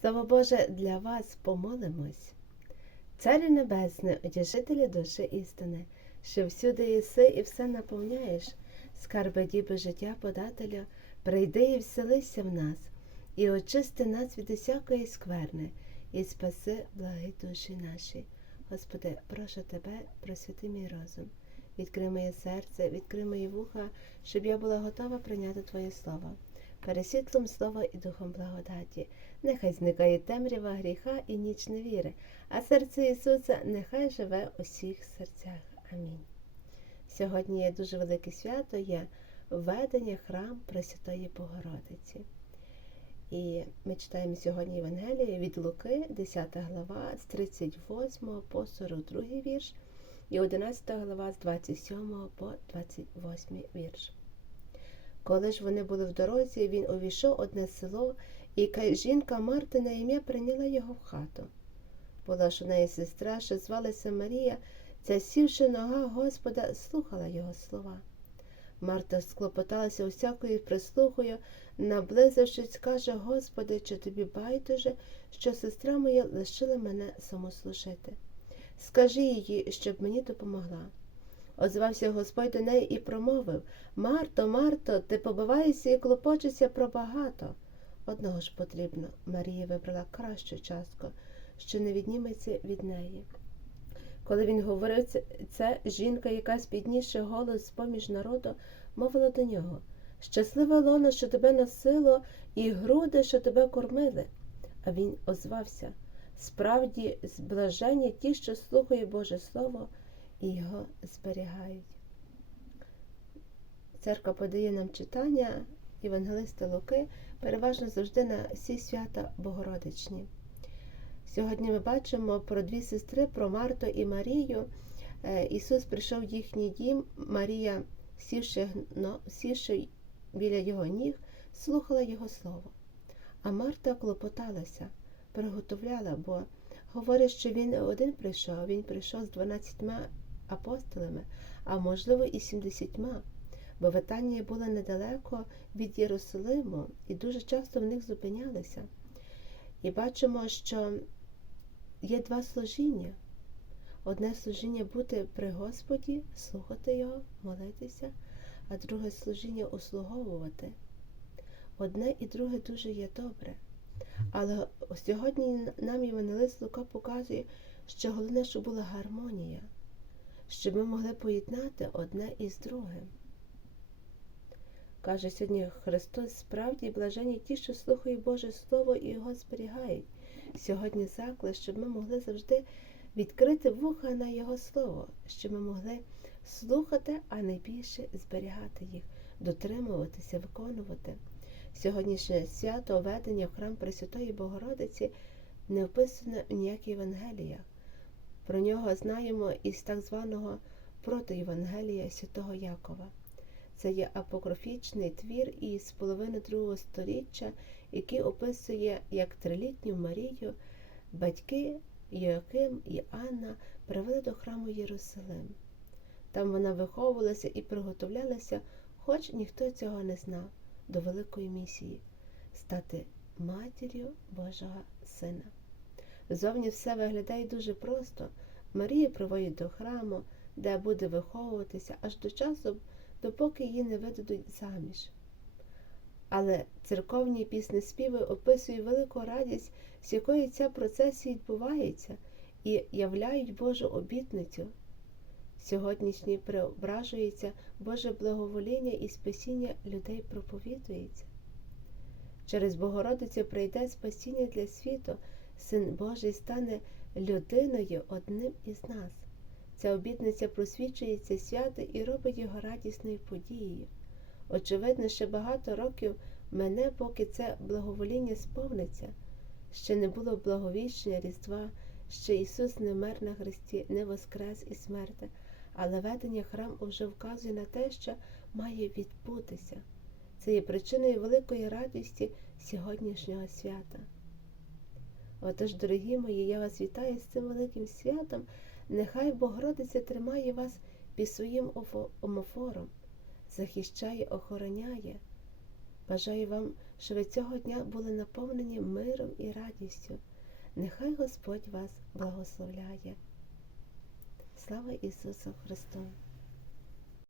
Слава Боже, для вас помолимось. Царю Небесне, одяжителі душі істини, що всюди єси і все наповняєш, скарби діби життя подателя, прийди і вселися в нас, і очисти нас від усякої скверни, і спаси благи душі наші. Господи, прошу Тебе, просвіти мій розум, відкрий моє серце, відкрий мої вуха, щоб я була готова прийняти Твоє Слово. Пересвітлом слова і духом благодаті, нехай зникає темрява гріха і ніч невіри, а серце Ісуса нехай живе у всіх серцях. Амінь. Сьогодні є дуже велике свято, є введення храм Пресвятої Богородиці. І ми читаємо сьогодні Євангеліє від Луки, 10 глава, з 38 по 42 вірш, і 11 глава з 27 по 28 вірш. Коли ж вони були в дорозі, він увійшов одне село, і жінка Марти на ім'я прийняла його в хату. Була ж у неї сестра, що звалася Марія, ця сівши нога Господа, слухала його слова. Марта склопоталася усякою прислухою, наблизившись, каже, Господи, чи тобі байдуже, що сестра моя лишила мене самослужити? Скажи їй, щоб мені допомогла. Озвався Господь до неї і промовив Марто, Марто, ти побиваєшся і клопочешся про багато. Одного ж потрібно. Марія вибрала кращу частку, що не відніметься від неї. Коли він говорив це, жінка, яка піднісши голос поміж народу, мовила до нього Щаслива лона, що тебе носило, і груди, що тебе кормили. А він озвався справді, зблажені ті, що слухає Боже Слово і його зберігають. Церква подає нам читання Євангелиста Луки, переважно завжди на всі свята Богородичні. Сьогодні ми бачимо про дві сестри, про Марту і Марію. Е, Ісус прийшов в їхній дім, Марія, сівши, сівши біля його ніг, слухала Його слово. А Марта клопоталася, приготовляла, бо говорить, що він один прийшов, він прийшов з дванадцятьма апостолами, а можливо і сімдесятьма, бо Витанія була недалеко від Єрусалиму і дуже часто в них зупинялися. І бачимо, що є два служіння. Одне служіння бути при Господі, слухати Його, молитися, а друге служіння услуговувати. Одне і друге дуже є добре. Але сьогодні нам Євангелист Лука показує, що головне, щоб була гармонія, щоб ми могли поєднати одне із другим. Каже сьогодні Христос справді блажені ті, що слухають Боже Слово і його зберігають. Сьогодні заклик, щоб ми могли завжди відкрити вуха на Його Слово, щоб ми могли слухати, а найбільше зберігати їх, дотримуватися, виконувати. Сьогоднішнє свято введення в храм Пресвятої Богородиці не вписано в ніяких Євангеліях. Про нього знаємо із так званого протоєвангелія святого Якова. Це є апокрофічний твір із половини другого століття, який описує, як трилітню Марію батьки Йоаким і Анна привели до храму Єрусалим. Там вона виховувалася і приготовлялася, хоч ніхто цього не знав, до великої місії стати матір'ю Божого Сина. Зовні все виглядає дуже просто. Марію приводять до храму, де буде виховуватися аж до часу, допоки її не видадуть заміж. Але церковні пісні співи описують велику радість, з якої ця процесія відбувається, і являють Божу обітницю. Сьогоднішній преображується Боже благовоління і спасіння людей проповідується. Через Богородицю прийде спасіння для світу, Син Божий стане людиною одним із нас. Ця обітниця просвічується свято і робить його радісною подією. Очевидно, ще багато років мене, поки це благовоління сповниться. Ще не було благовіщення Різдва, ще Ісус не мер на Христі, не воскрес і смерти, але ведення храм уже вказує на те, що має відбутися. Це є причиною великої радості сьогоднішнього свята. Отож, дорогі мої, я вас вітаю з цим великим святом. Нехай Богородиця тримає вас під своїм омофором, захищає, охороняє. Бажаю вам, щоб ви цього дня були наповнені миром і радістю. Нехай Господь вас благословляє. Слава Ісусу Христу!